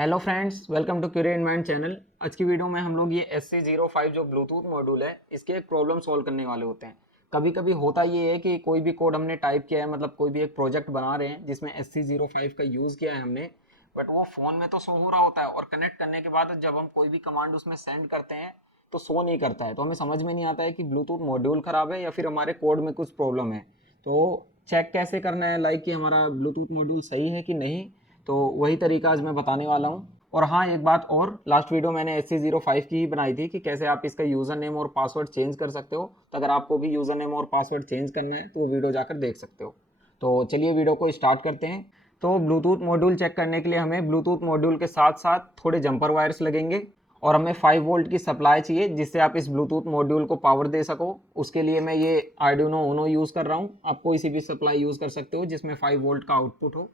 Hello friends, welcome to curious mind channel. आज की video में हम लोग ये SC05 जो ब्लूटूथ मॉड्यूल है इसके एक प्रॉब्लम सॉल्व करने वाले होते हैं। कभी कभी होता ये है कि कोई भी कोड हमने टाइप किया है, मतलब कोई भी एक प्रोजेक्ट बना रहे हैं जिसमें SC05 का यूज़ किया है हमने, बट वो फ़ोन में तो शो हो रहा होता है और कनेक्ट करने के बाद जब हम कोई भी कमांड उसमें सेंड करते हैं तो शो नहीं करता है। तो हमें समझ में नहीं आता है कि ब्लूटूथ मॉड्यूल ख़राब है या फिर हमारे कोड में कुछ प्रॉब्लम है। तो चेक कैसे करना है लाइक कि हमारा ब्लूटूथ मॉड्यूल सही है कि नहीं, तो वही तरीका आज मैं बताने वाला हूँ। और हाँ, एक बात और, लास्ट वीडियो मैंने SC05 की ही बनाई थी कि कैसे आप इसका यूज़र नेम और पासवर्ड चेंज कर सकते हो। तो अगर आपको भी यूज़र नेम और पासवर्ड चेंज करना है तो वो वीडियो जाकर देख सकते हो। तो चलिए वीडियो को स्टार्ट करते हैं। तो ब्लूटूथ मॉड्यूल चेक करने के लिए हमें ब्लूटूथ मॉड्यूल के साथ साथ थोड़े जंपर वायर्स लगेंगे और हमें 5 वोल्ट की सप्लाई चाहिए जिससे आप इस ब्लूटूथ मॉड्यूल को पावर दे सको। उसके लिए मैं ये आर्डिनो ऊनो यूज़ कर रहा हूँ। आप कोई सी भी सप्लाई यूज़ कर सकते हो जिसमें 5 वोल्ट का आउटपुट हो।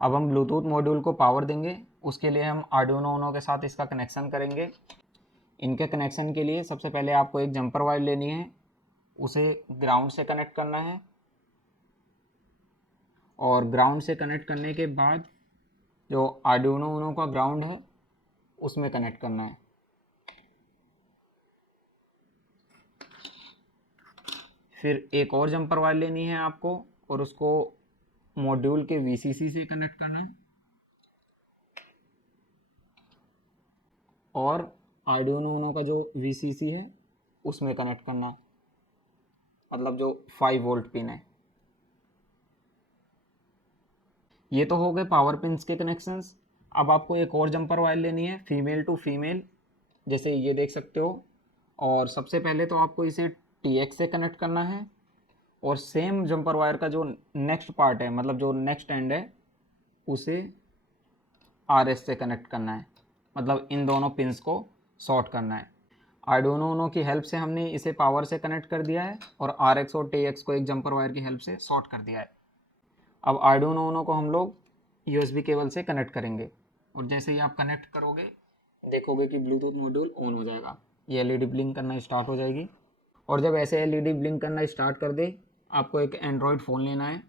अब हम ब्लूटूथ मॉड्यूल को पावर देंगे, उसके लिए हम आर्डिनो ऊनो के साथ इसका कनेक्शन करेंगे। इनके कनेक्शन के लिए सबसे पहले आपको एक जंपर वायर लेनी है, उसे ग्राउंड से कनेक्ट करना है और ग्राउंड से कनेक्ट करने के बाद जो आर्डिनो ऊनो का ग्राउंड है उसमें कनेक्ट करना है। फिर एक और जंपर वायर लेनी है आपको और उसको मॉड्यूल के VCC से कनेक्ट करना है और आर्डिनो ऊनो का जो VCC है उसमें कनेक्ट करना है, मतलब जो 5 वोल्ट पिन है। ये तो हो गए पावर पिन्स के कनेक्शंस। अब आपको एक और जंपर वायर लेनी है फीमेल टू फीमेल, जैसे ये देख सकते हो। और सबसे पहले तो आपको इसे TX से कनेक्ट करना है और सेम जंपर वायर का जो नेक्स्ट पार्ट है, मतलब जो नेक्स्ट एंड है, उसे RS से कनेक्ट करना है, मतलब इन दोनों पिन्स को शॉर्ट करना है। आर्डिनो ऊनो की हेल्प से हमने इसे पावर से कनेक्ट कर दिया है और RX और TX को एक जंपर वायर की हेल्प से शॉर्ट कर दिया है। अब आर्डिनो ऊनो को हम लोग USB केबल से कनेक्ट करेंगे और जैसे ही आप कनेक्ट करोगे देखोगे कि ब्लूटूथ मॉड्यूल ऑन हो जाएगा, ये LED ब्लिंक करना स्टार्ट हो जाएगी। और जब ऐसे LED ब्लिंक करना स्टार्ट कर दे, आपको एक एंड्रॉयड फ़ोन लेना है।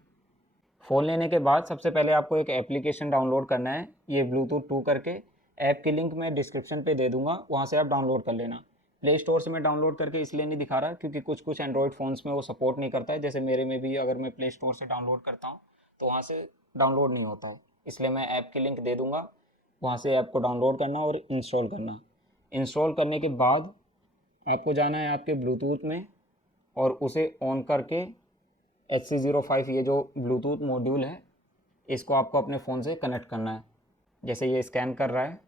फ़ोन लेने के बाद सबसे पहले आपको एक एप्लीकेशन डाउनलोड करना है, ये ब्लूटूथ 2 करके। ऐप की लिंक मैं डिस्क्रिप्शन पे दे दूंगा, वहाँ से आप डाउनलोड कर लेना। प्ले स्टोर से मैं डाउनलोड करके इसलिए नहीं दिखा रहा क्योंकि कुछ कुछ एंड्रॉयड फ़ोन्स में वो सपोर्ट नहीं करता है, जैसे मेरे में भी अगर मैं प्ले स्टोर से डाउनलोड करता हूँ तो वहाँ से डाउनलोड नहीं होता है। इसलिए मैं ऐप की लिंक दे दूँगा, वहाँ से ऐप को डाउनलोड करना और इंस्टॉल करना। इंस्टॉल करने के बाद आपको जाना है आपके ब्लूटूथ में और उसे ऑन करके HC05 ये जो ब्लूटूथ मॉड्यूल है इसको आपको अपने फ़ोन से कनेक्ट करना है। जैसे ये स्कैन कर रहा है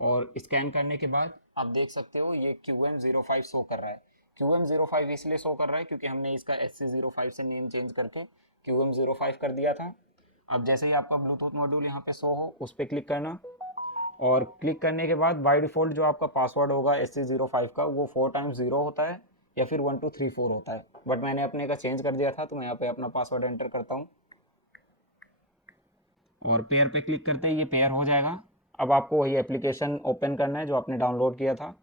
और स्कैन करने के बाद आप देख सकते हो ये QM05 शो कर रहा है। QM05 इसलिए शो कर रहा है क्योंकि हमने इसका SC05 से नेम चेंज करके QM05 कर दिया था। अब जैसे ही आपका ब्लूटूथ मॉड्यूल यहाँ पे शो हो उस पर क्लिक करना और क्लिक करने के बाद बाय डिफ़ॉल्ट जो आपका पासवर्ड होगा SC05 का वो 4 टाइम्स 0 होता है या फिर 1 2 3 4 होता है, बट मैंने अपने का चेंज कर दिया था तो मैं यहाँ पे अपना पासवर्ड एंटर करता हूँ और पेयर पे क्लिक करते ही ये पेयर हो जाएगा। अब आपको वही एप्लीकेशन ओपन करना है जो आपने डाउनलोड किया था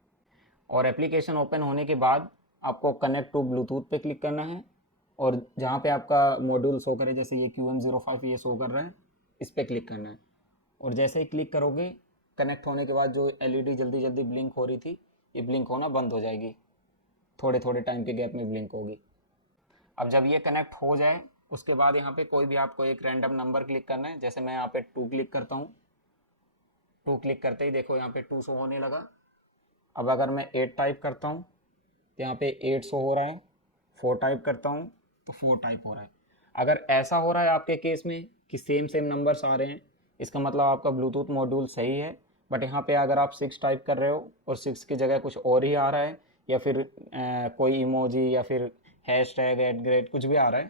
और एप्लीकेशन ओपन होने के बाद आपको कनेक्ट टू ब्लूटूथ पे क्लिक करना है और जहाँ पे आपका मॉड्यूल शो करे, जैसे ये QM05 ये शो कर रहा है, इस पर क्लिक करना है। और जैसे ही क्लिक करोगे कनेक्ट होने के बाद जो LED जल्दी जल्दी ब्लिंक हो रही थी ये ब्लिंक होना बंद हो जाएगी, थोड़े थोड़े टाइम के गैप में ब्लिंक होगी। अब जब ये कनेक्ट हो जाए उसके बाद यहाँ पे कोई भी आपको एक रैंडम नंबर क्लिक करना है, जैसे मैं यहाँ पे 2 क्लिक करता हूँ। 2 क्लिक करते ही देखो यहाँ पे 2 शो होने लगा। अब अगर मैं 8 टाइप करता हूँ तो यहाँ पे 8 शो हो रहा है। 4 टाइप करता हूँ तो 4 टाइप हो रहा है। अगर ऐसा हो रहा है आपके केस में कि सेम सेम नंबर्स आ रहे हैं, इसका मतलब आपका ब्लूटूथ मॉड्यूल सही है। बट यहाँ पे अगर आप 6 टाइप कर रहे हो और 6 की जगह कुछ और ही आ रहा है या फिर कोई इमोजी या फिर हैशटैग @ कुछ भी आ रहा है,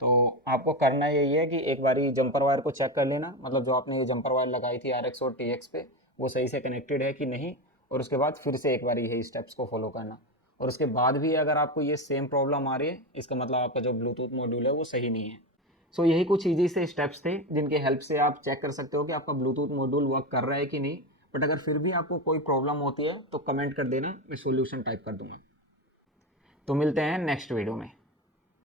तो आपको करना यही है कि एक बारी जंपर वायर को चेक कर लेना, मतलब जो आपने ये जंपर वायर लगाई थी RX और TX पे वो सही से कनेक्टेड है कि नहीं, और उसके बाद फिर से एक बारी यही स्टेप्स को फॉलो करना। और उसके बाद भी अगर आपको ये सेम प्रॉब्लम आ रही है इसका मतलब आपका जो ब्लूटूथ मॉड्यूल है वो सही नहीं है। सो यही कुछ ईजी से स्टेप्स थे जिनके हेल्प से आप चेक कर सकते हो कि आपका ब्लूटूथ मॉड्यूल वर्क कर रहा है कि नहीं। बट अगर फिर भी आपको कोई प्रॉब्लम होती है तो कमेंट कर देना, मैं सॉल्यूशन टाइप कर दूंगा। तो मिलते हैं नेक्स्ट वीडियो में।